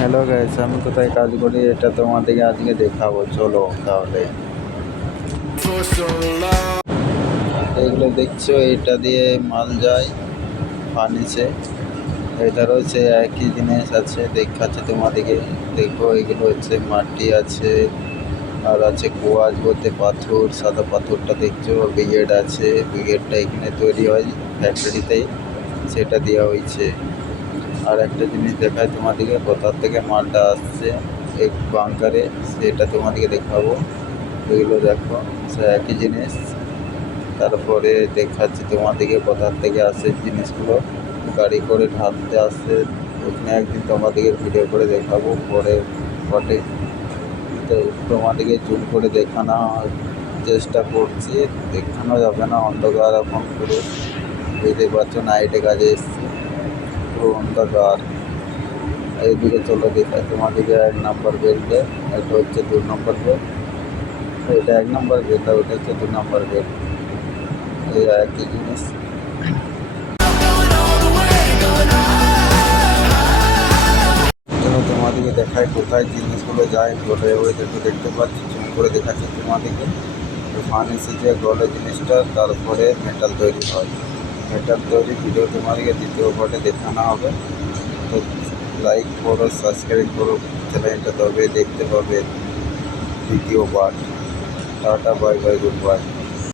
Hello guys, আমি কোথায় কাজ করি এটা তোমাদেরকে আজকে দেখাবো। চলো তাহলে। এগুলো দেখছো, এটা দিয়ে মাল যায় ফার্নিচে। এটারও হচ্ছে একই জিনিস আছে, দেখাচ্ছে তোমাদেরকে। দেখো, এগুলো হচ্ছে মাটি আছে, আর আছে কোয়াজ বলতে পাথর, সাদা পাথরটা দেখছো। ব্রিগেড আছে, ব্রিগেডটা এখানে তৈরি হয় ফ্যাক্টরিতেই, সেটা দেওয়া হয়েছে। আর একটা জিনিস দেখায় তোমাদেরকে, কোথার থেকে মালটা আসছে এক বাঙ্কারে, সেটা তোমাদেরকে দেখাবো। এগুলো দেখো, সে একই জিনিস। তারপরে দেখাচ্ছি তোমাদেরকে কোথার থেকে আসে জিনিসগুলো, গাড়ি করে ঢালতে আসছে। ওখানে একদিন তোমাদেরকে ভিডিও করে দেখাবো পরে বটে। তো তোমাদেরকে জুম করে দেখানো চেষ্টা করছি, দেখানো যাবে না, অন্ধকার এখন পুরো। বুঝতে পারছো, নাইটে কাজে এসছি, পুরো অন্ধকার। এইদিকে চলো দেখায় তোমাদেরকে 1 নম্বর বেল্টে। এটা হচ্ছে 2 নম্বর বেল্ট, এটা 1 নম্বর বেল্ট, আর ওটা হচ্ছে 2 নম্বর বেল্ট। এই একই জিনিস। চলো তোমাদেরকে দেখায় কোথায় জিনিসগুলো যায়। গলে ওই দেখতে পাচ্ছি, জুম করে দেখাচ্ছি তোমাদেরকে। ফার্নিচে যে গলে জিনিসটা, তারপরে মেটাল তৈরি হয়। মেটাল তৈরি ভিডিও তোমাদেরকে দ্বিতীয় পার্টে দেখানো হবে। তো লাইক করো, সাবস্ক্রাইব করো চ্যানেলটা, তবে দেখতে পাবে দ্বিতীয় part. Tata, bye bye, good bye.